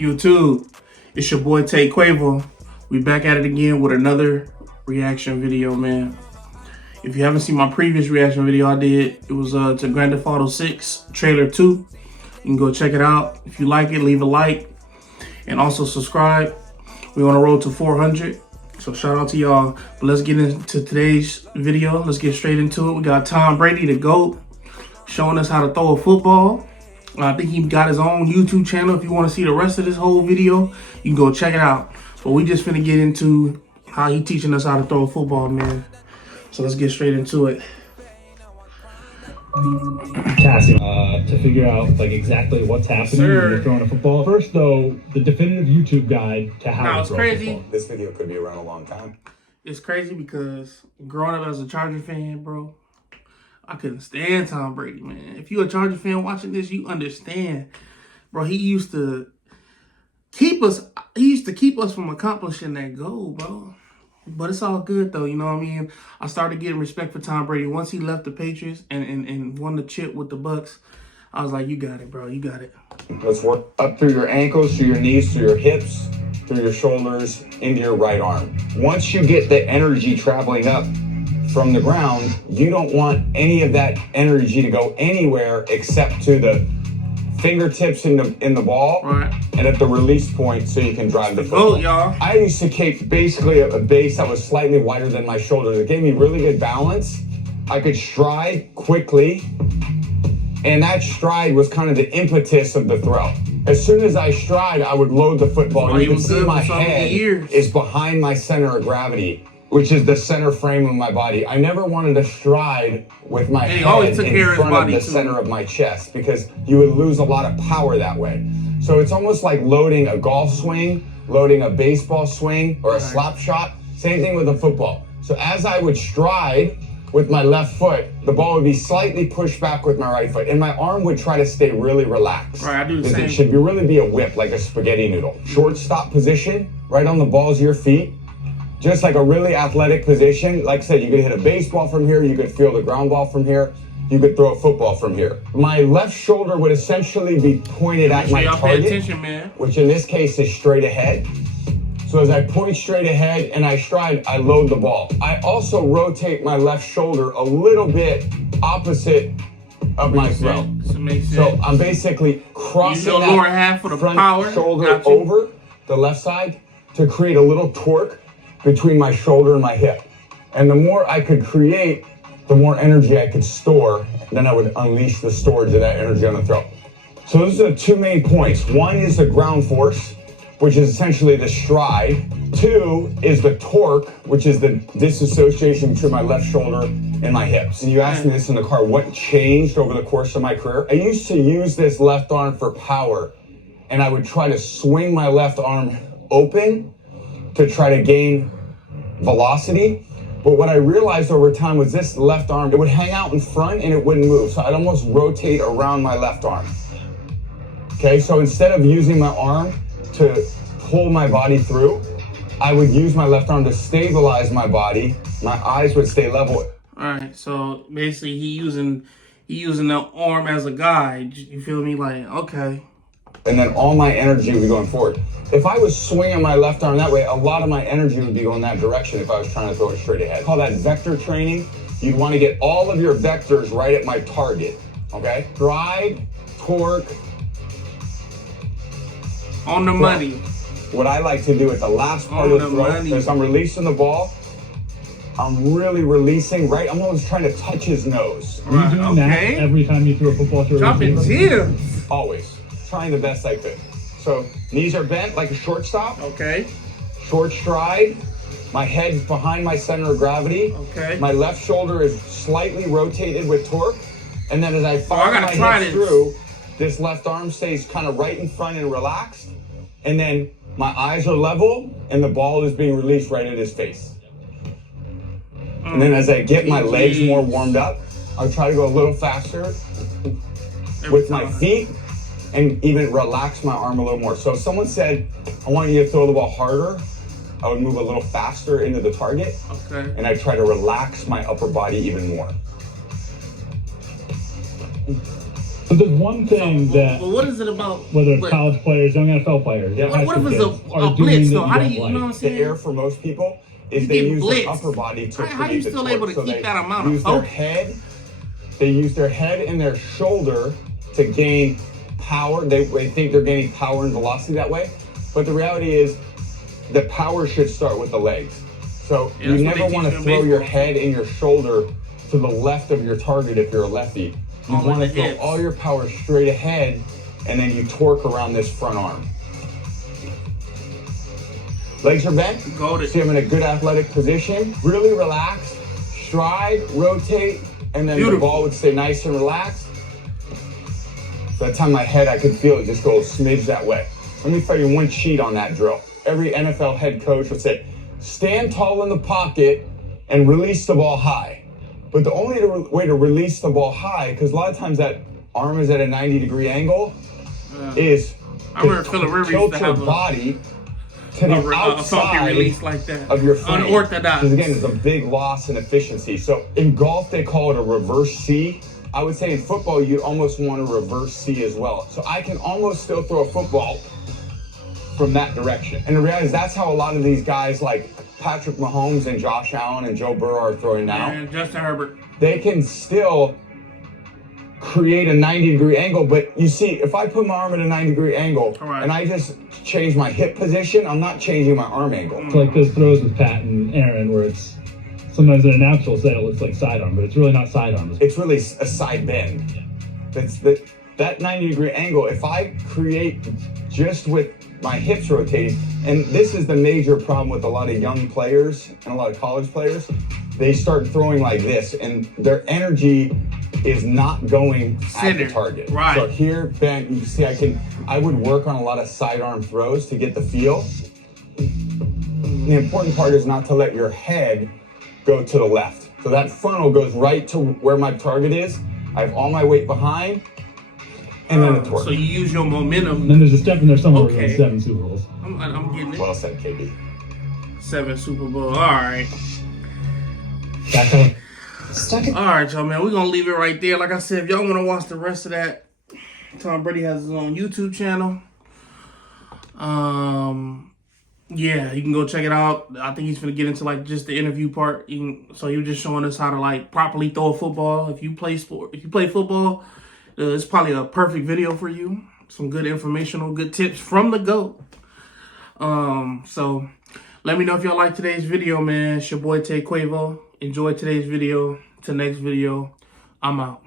YouTube, it's your boy Tay Quavo. We back at it again with another reaction video, man. If you haven't seen my previous reaction video I did, it was to Grand Theft Auto 6 Trailer 2. You can go check it out. If you like it, leave a like. And also subscribe. We're on the road to 400. So shout out to y'all. But let's get into today's video. Let's get straight into it. We got Tom Brady, the GOAT, showing us how to throw a football. I think he got his own YouTube channel. If you want to see the rest of this whole video, you can go check it out. But we just finna get into how he teaching us how to throw a football, man. So let's get straight into it. Veritasium, to figure out like exactly what's happening when you're throwing a football. First, though, the definitive YouTube guide to how to throw a football. This video could be around a long time. It's crazy because growing up as a Charger fan, bro, I couldn't stand Tom Brady, man. If you're a Charger fan watching this, you understand. Bro, he used to keep us from accomplishing that goal, bro. But it's all good, though, you know what I mean? I started getting respect for Tom Brady. Once he left the Patriots and won the chip with the Bucks, I was like, you got it, bro. You got it. Let's work up through your ankles, through your knees, through your hips, through your shoulders, into your right arm. Once you get the energy traveling up from the ground, you don't want any of that energy to go anywhere except to the fingertips in the ball, right, and at the release point so you can drive the football. Y'all. I used to keep basically a base that was slightly wider than my shoulders. It gave me really good balance. I could stride quickly, and that stride was kind of the impetus of the throw. As soon as I stride, I would load the football. And you can see my head is behind my center of gravity, which is the center frame of my body. I never wanted to stride with my head in front of the center of my chest because you would lose a lot of power that way. So it's almost like loading a golf swing, loading a baseball swing, or a slap shot. Same thing with a football. So as I would stride with my left foot, the ball would be slightly pushed back with my right foot, and my arm would try to stay really relaxed. Right, I do the same. It should really be a whip, like a spaghetti noodle. Shortstop position, right on the balls of your feet. Just like a really athletic position. Like I said, you could hit a baseball from here, you could field a ground ball from here, you could throw a football from here. My left shoulder would essentially be pointed at my target, attention, man, which in this case is straight ahead. So as I point straight ahead and I stride, I load the ball. I also rotate my left shoulder a little bit opposite of my throw. So I'm basically crossing that lower half of the front shoulder over the left side to create a little torque between my shoulder and my hip. And the more I could create, the more energy I could store. Then I would unleash the storage of that energy on the throw. So those are the two main points. One is the ground force, which is essentially the stride. Two is the torque, which is the disassociation between my left shoulder and my hips. And you asked me this in the car, what changed over the course of my career? I used to use this left arm for power, and I would try to swing my left arm open to try to gain velocity. But what I realized over time was this left arm, it would hang out in front and it wouldn't move. So I'd almost rotate around my left arm. Okay, so instead of using my arm to pull my body through, I would use my left arm to stabilize my body. My eyes would stay level. All right, so basically he using the arm as a guide. You feel me? Like, okay. And then all my energy would be going forward. If I was swinging my left arm that way, a lot of my energy would be going that direction if I was trying to throw it straight ahead. Call that vector training. You'd want to get all of your vectors right at my target, okay? Stride, torque. On the money. What I like to do at the last part of the throw is I'm releasing the ball. I'm really releasing, right? I'm almost trying to touch his nose. Are you doing that every time you throw a football through? Dropping gems. Always. Trying the best I could. So knees are bent like a shortstop. Okay. Short stride. My head's behind my center of gravity. Okay. My left shoulder is slightly rotated with torque. And then as I follow my head through, this left arm stays kind of right in front and relaxed. And then my eyes are level and the ball is being released right at his face. And then as I get my legs more warmed up, I'll try to go a little faster with my feet and even relax my arm a little more. So if someone said, I want you to throw the ball harder, I would move a little faster into the target. Okay. And I try to relax my upper body even more. But there's one thing that, what is it about? Whether it's college players, young NFL players, what if it's a blitz though? How do you know what I'm saying? The air for most people is they use their upper body to how are you still able to keep that amount of focus? They use their head and their shoulder to gain power. They think they're gaining power and velocity that way. But the reality is the power should start with the legs. So you never want to throw your head and your shoulder to the left of your target if you're a lefty. You want to throw all your power straight ahead, and then you torque around this front arm. Legs are bent. See, I'm in a good athletic position. Really relax. Stride, rotate, and then the ball would stay nice and relaxed. By the time my head, I could feel it just go a smidge that way. Let me tell you one cheat on that drill. Every NFL head coach would say, stand tall in the pocket and release the ball high. But the only way to release the ball high, because a lot of times that arm is at a 90-degree angle, is to tilt your body to the outside like that. of your frame. Unorthodox. Because again, it's a big loss in efficiency. So in golf, they call it a reverse C. I would say in football, you almost want a reverse C as well. So I can almost still throw a football from that direction. And the reality is that's how a lot of these guys like Patrick Mahomes and Josh Allen and Joe Burrow are throwing now. And Justin Herbert. They can still create a 90-degree angle, but you see, if I put my arm at a 90-degree angle and I just change my hip position, I'm not changing my arm angle. It's like those throws with Pat and Aaron where it's sometimes in a natural set it looks like sidearm, but it's really not sidearm. It's really a side bend. That 90-degree angle, if I create just with my hips rotating, and this is the major problem with a lot of young players and a lot of college players, they start throwing like this and their energy is not going at the target. Right. So here, bent, you see I would work on a lot of sidearm throws to get the feel. The important part is not to let your head go to the left. So that funnel goes right to where my target is. I have all my weight behind, and then the torque. So you use your momentum. And then there's a step in there somewhere where there's 7 Super Bowls. I'm getting it. Well said, KB. 7 Super Bowl. All right. Back on. All right, y'all, man. We're going to leave it right there. Like I said, if y'all want to watch the rest of that, Tom Brady has his own YouTube channel. Yeah, you can go check it out. I think he's going to get into, like, just the interview part. So he was just showing us how to, like, properly throw a football. If you play football, it's probably a perfect video for you. Some good informational, good tips from the GOAT. So let me know if y'all like today's video, man. It's your boy Tay Quavo. Enjoy today's video. Till next video, I'm out.